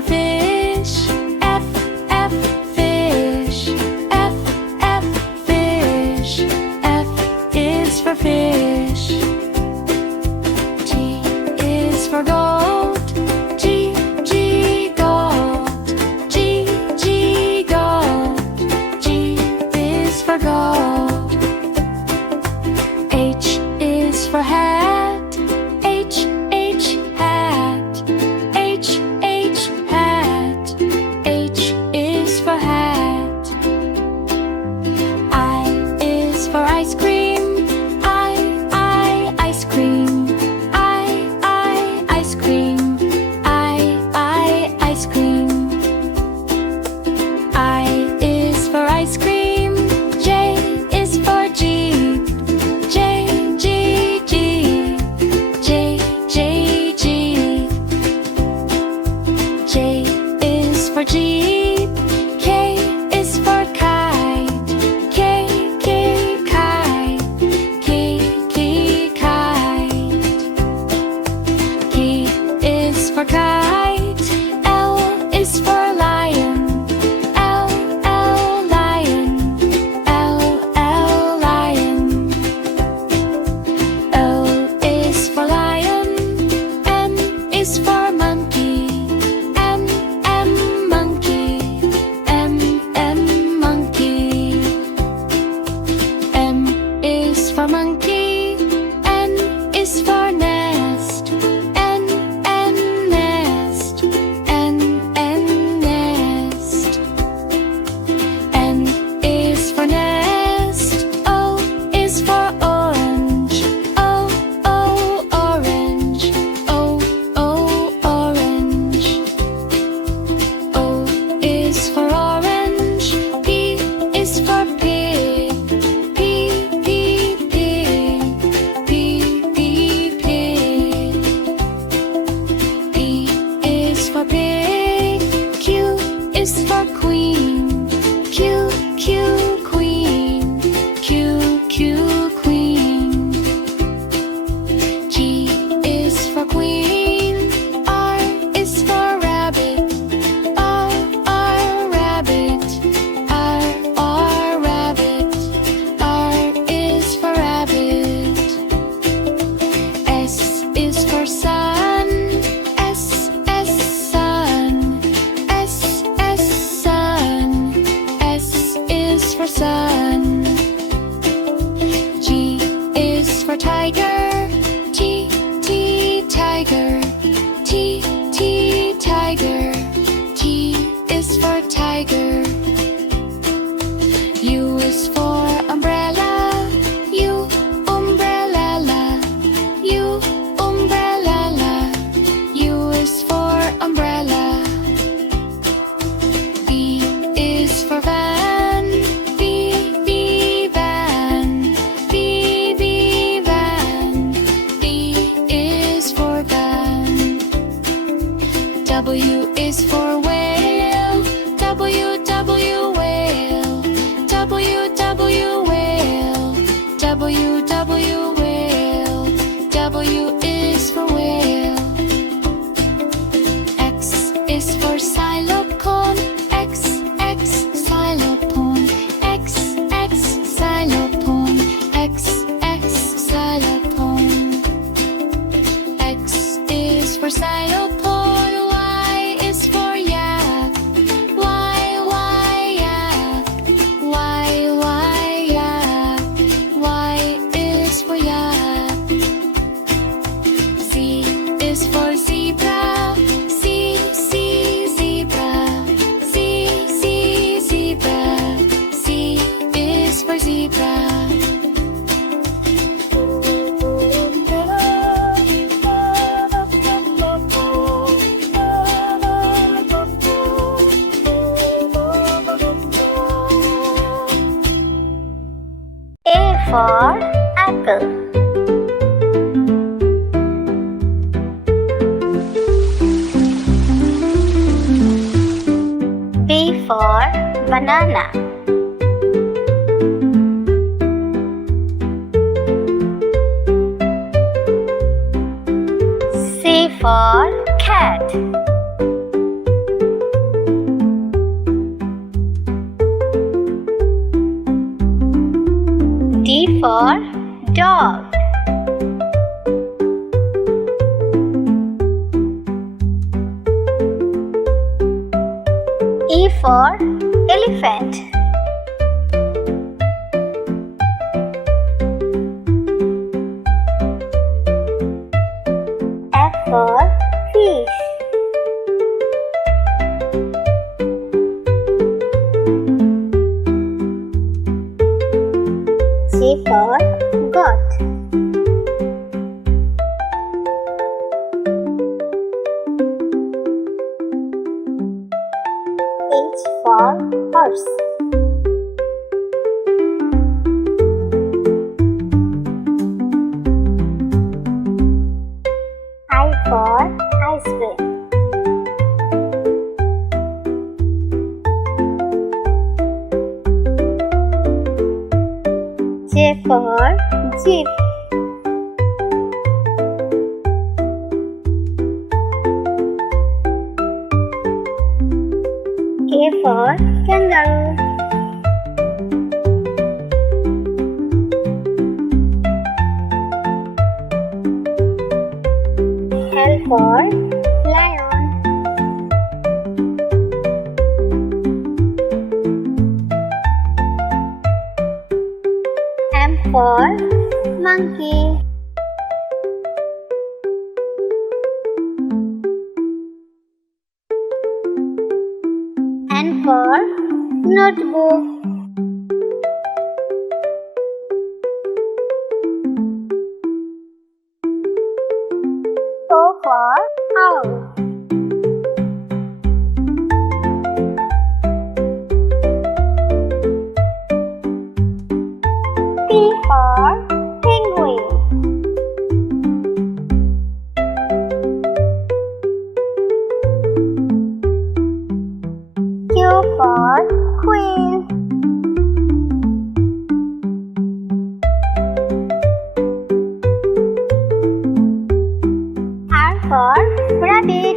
for fish. F, F, fish. F, F, fish. F is for fish. G is for goat. G, G, goat. G, G, goat. G is for goat. H is for hat. H, H, hat. H, H, hat. H is for hat. I is for ice cream. I, ice cream. I, ice cream. I, ice cream. I is for ice cream. J is for Jeep. J, G, Jeep. J, J, Jeep. J is for Jeep. K is for kite. K, K, kite. K, K, kite. K is for kite. L is for lion. L, L, lion. L, L, lion. O is for lion. M is for monkey. M, M, monkey. M, M, monkey. M is for monkey. N is for nest. N, N, nest. N, N, nest. N is for nest. O is for orange. O, O, orange. O, O, orange. O is for orange. P is for pig. P, P, pig. P, P, pig. P is for pig. Q is for queen. Q, Q, queen. Q, Q, queen. G is for queen. R is for rabbit. R, R, rabbit. R, R, rabbit. R is for rabbit. S is for sun. S, S, sun. S, S, sun. S is for sun. G is for tiger. T, T, tiger. T, T, tiger. T is for tiger. U is for umbrella. U, umbrella. U, umbrella. U is for umbrella. V is for van. V, V, van. V, V, van. V is for van. W is for whale. W, W, whale. W, W, whale. W, W, whale. W is for whale. X is for xylophone. X, X, xylophone. X, X, xylophone. X, X, xylophone. X is for xylophone. Y is for yak. Y, yak. Y, yak. Y is for yak. Z is for zebra. Z, zebra. Z, zebra. Z is for zebra. A for apple. B for banana. C for cat. for elephant. F for fish. G for goat. H for horse. I for ice cream. J for jeep. K for kangaroo. L for lion. M for monkey. N for notebook. O for owl. P for penguin. Q for queen. R for rabbit.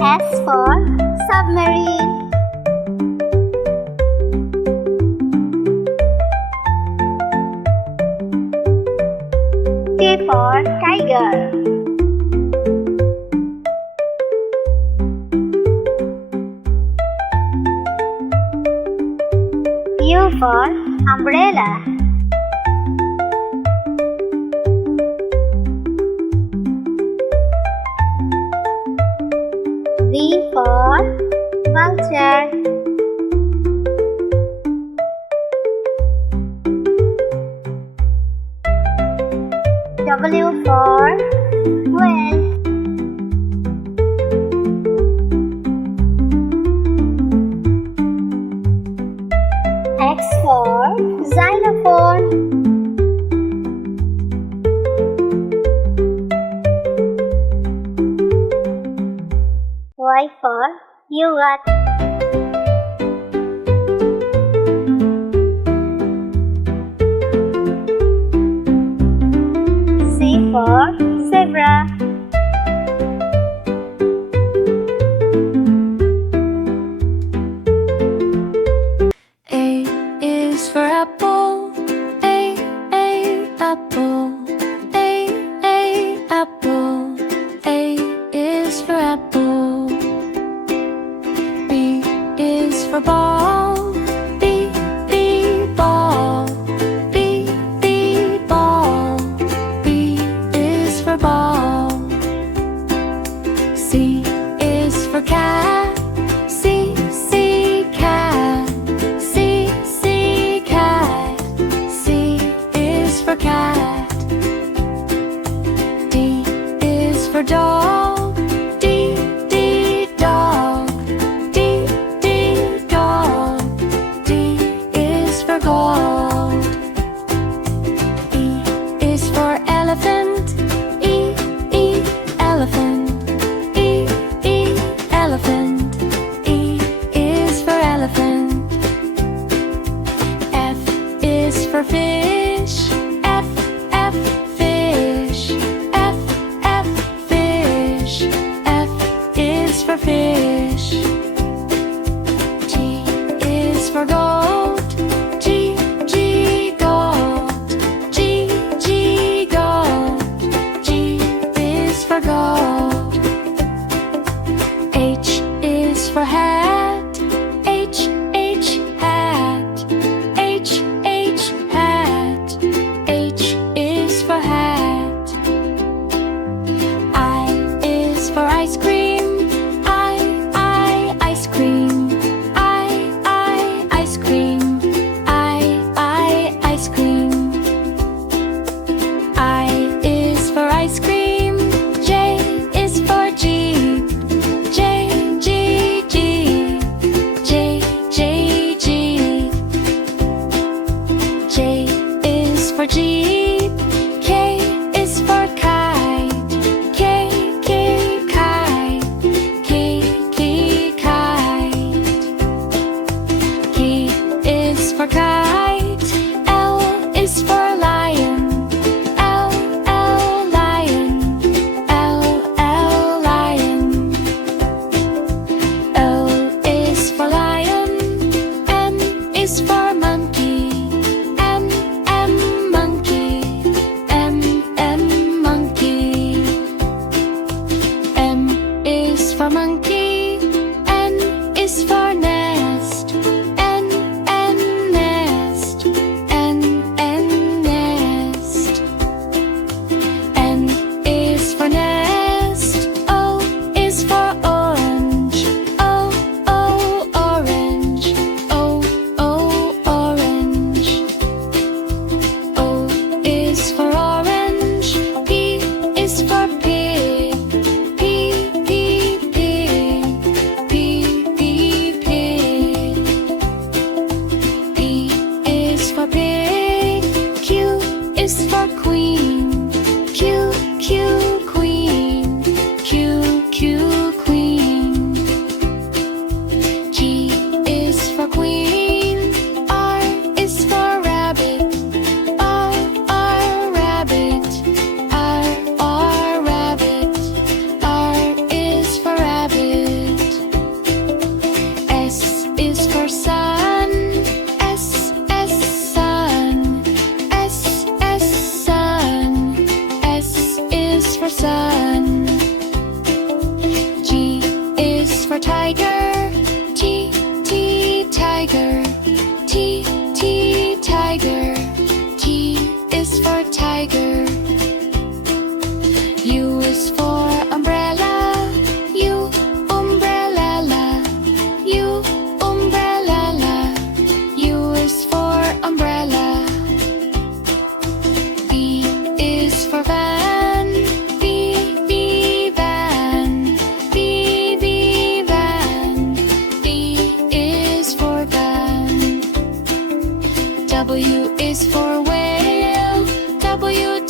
S for submarine. T for tiger. U for umbrella. V for vulture. W for whale. X for xylophone. Y for yogurt. Z for zebra. A is for apple. Apple. Apple. A is for apple. B is for ball. Ball. Ball. B is for ball. C is for cat. Cat. Cat. C is for cat. D is for dog. Dog. Dog. D is for gold. E is for elephant. Elephant. Elephant. E is for elephant. F is for fish. Fish. Fish. F is for fish. G is for goat. Goat. Goat. for Jeep. K is for kite. K, kite. K, kite. K is for kite. L is for lion. L, lion. L, lion. O is for lion. M is for monkey. M, monkey. M, monkey. M is for monkey. N is for nest. N, nest. N, nest. N is for nest. O is for orange. O, orange. O, orange. O is for orange. P is for pig. P, pig. P, pig. P is for pig. Q is for queen. Q, queen. Q, queen. G is for queen. R is for rabbit. R, rabbit. R, rabbit. R is for rabbit. S is for sun. S, sun. S, sun. S is for sun. G is for tiger. T, tiger. T, tiger. T is for tiger. U is for umbrella. U, umbrella. U, umbrella. U is for umbrella. V is for van. V, van. V, van. V is for van. W is for whale. W,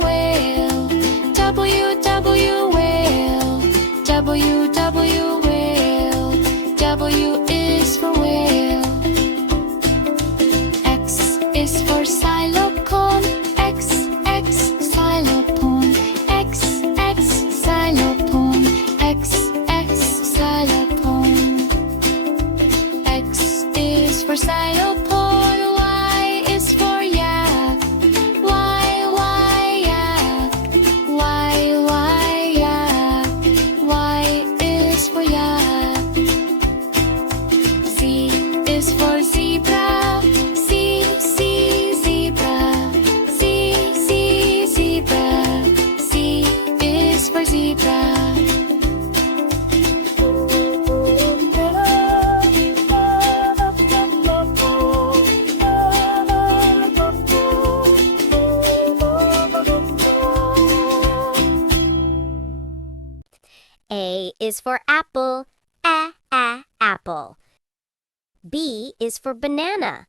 whale. W, whale. W, whale. W is for whale. X is for xylophone. X, xylophone. X, xylophone. X, xylophone. X is for xylophone. Y is for yak. Y, yak. Y, yak. Y is for yak. Z is for zebra. Z, zebra. Z, zebra. Z is for zebra. A is for apple. Apple. B is for banana.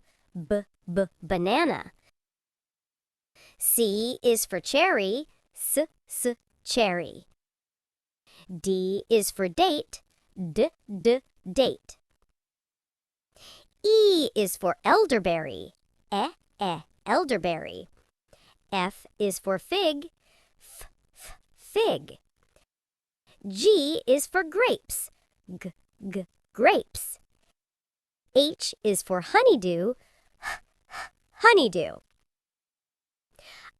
Banana. C is for cherry. Cherry. D is for date. Date. E is for elderberry. Elderberry. F is for fig. Fig. G is for grapes. Grapes. H is for honeydew. Honeydew.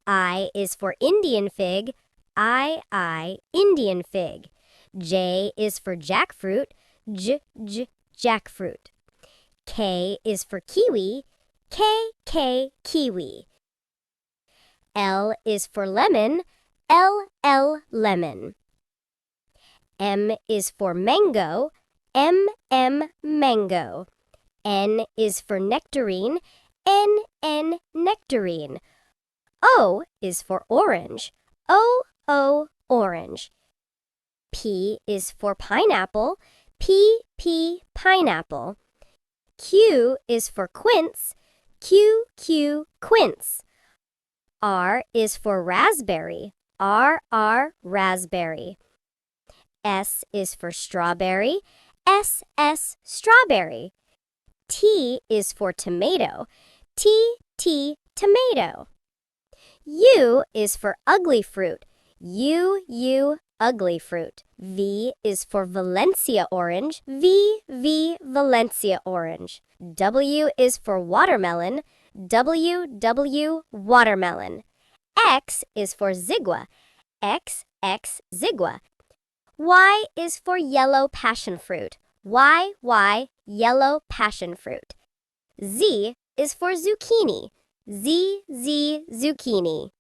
I is for Indian fig. Indian fig. J is for jackfruit. Jackfruit. K is for kiwi. Kiwi. L is for lemon. Lemon. M is for mango. Mango. N is for nectarine. Nectarine. O is for orange. Orange. P is for pineapple. Pineapple. Q is for quince. Quince. R is for raspberry. R, raspberry. S is for strawberry. S, strawberry. T is for tomato. T, tomato. U is for ugly fruit. U, ugly fruit. V is for Valencia orange. V, Valencia orange. W is for watermelon. W, watermelon. X is for zigua. X, zigua. Y is for yellow passion fruit. Y, yellow passion fruit. Z is for zucchini. Z, zucchini.